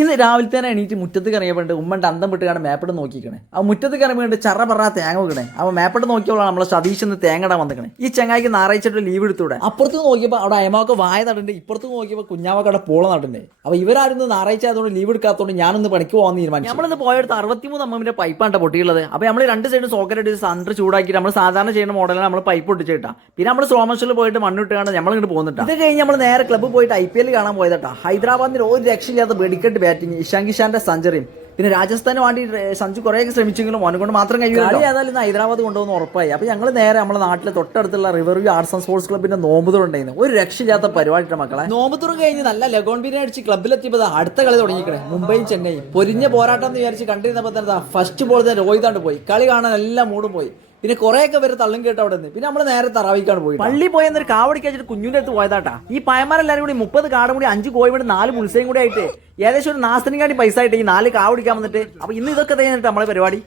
ഇന്ന് രാവിലെ തന്നെ എണീറ്റ് മുറ്റത്ത് കറങ്ങിയപ്പോണ്ട് ഉമ്മണ്ട് അന്തം വിട്ടുകാണ് മേപ്പിട്ട് നോക്കിക്കണേ ആ മുറ്റത്ത് കറങ്ങിയിട്ട് ചറ പറ തേങ്ങ വെക്കണേ അപ്പോൾ മേപ്പിട്ട് നോക്കിയപ്പോഴാണ് നമ്മളെ സതീഷ് എന്ന് തേങ്ങ ഇടാൻ വന്നിക്കണേ. ഈ ചങ്ങായിക്ക് ഞായറാഴ്ച ലീവ് എടുത്തൂടെ. അപ്പുറത്ത് നോക്കിയപ്പോൾ അവിടെ അയമാക്ക് വായ നടുണ്ട്, ഇപ്പുറത്ത് നോക്കിയപ്പോൾ കുഞ്ഞാവക്ക് അവിടെ പോള നടുണ്ട്. അപ്പോൾ ഇവരായിരുന്നു ഞായറാഴ്ച ആയതുകൊണ്ട് ലീവ് എടുക്കാത്തതുകൊണ്ട് ഞാനൊന്ന് പണിക്ക് പോകാൻ തീരുമാനിച്ചു. നമ്മളിന്ന് പോയെടുത്ത് 63 അമ്മമിന്റെ പൈപ്പാണ് പൊട്ടിയുള്ളത്. അപ്പോൾ നമ്മൾ രണ്ട് സൈഡ് സോക്കറ്റ് അടിച്ച് സണ്ടർ ചൂടാക്കിയിട്ട് നമ്മൾ സാധാരണ ചെയ്യുന്ന മോഡലാണ് നമ്മൾ പൈപ്പ് പൊട്ടിച്ചിട്ടാ. പിന്നെ നമ്മൾ സ്ലോ മോഷനിൽ പോയിട്ട് മണ്ണിട്ടാണ് നമ്മൾ ഇങ്ങോട്ട് പോകുന്നിട്ട്. ഇത് കഴിഞ്ഞ് നമ്മൾ നേരെ ക്ലബ്ബ് പോയിട്ട് IPL കാണാൻ പോയതാ. ഹൈദരാബാദിന് ഒരു രക്ഷയില്ലാത്ത വെടിക്കെട്ട് ബാറ്റിംഗ്, ഇഷാൻ കിഷാന്റെ സെഞ്ചുറിയും. പിന്നെ രാജസ്ഥാന് വേണ്ടി സഞ്ജു കുറേയൊക്കെ ശ്രമിച്ചെങ്കിലും മോനെ കൊണ്ട് മാത്രം കഴിയും. കളി ഏതായാലും ഹൈദരാബാദ് കൊണ്ടുവന്ന് ഉറപ്പായി. അപ്പോൾ ഞങ്ങൾ നേരെ നമ്മുടെ നാട്ടിലെ തൊട്ടടുത്തുള്ള river view arts and sports ക്ലബിന്റെ നോമ്പുതുറ ഉണ്ടായിരുന്നു. ഒരു രക്ഷയില്ലാത്ത പരിപാടിയുടെ മക്കളെ. നോമ്പുതുറ കഴിഞ്ഞ് നല്ല ലഗോൺ ബിരിയാണി അടിച്ച് ക്ലബ്ബിലെത്തിയപ്പോൾ അടുത്ത കളി തുടങ്ങിക്കണേ. മുംബൈയും ചെന്നൈയും പൊരിഞ്ഞ പോരാട്ടം എന്ന് വിചാരിച്ച് കണ്ടിരുന്നപ്പോൾ തന്നെ ഫസ്റ്റ് ബോൾ തന്നെ രോഹിതാണ്ട് പോയി. കളി കാണാൻ എല്ലാം മൂടും പോയി. പിന്നെ കുറേയൊക്കെ പേര് തള്ളും കേട്ട് അവിടെ നിന്ന്. പിന്നെ നമ്മൾ നേരെ തറാവിക്കാണ് പോയി. പള്ളി പോയെന്നൊരു കാവടിക്ക് വെച്ചിട്ട് കുഞ്ഞിൻ്റെ അടുത്ത് പോയതാട്ടാ. ഈ പയമാരെല്ലാവരും കൂടി 30 കാടും കൂടി 5 കോഴിമുടി 4 മുൾസയും കൂടി ആയിട്ട് ഏകദേശം ഒരു നാസ്തിനിക്കാണ്ടി പൈസ ആയിട്ട് ഈ 4 കാവടിക്കാൻ വന്നിട്ട്. അപ്പോൾ ഇന്ന് ഇതൊക്കെ തന്നെയാണ് നമ്മളെ പരിപാടി.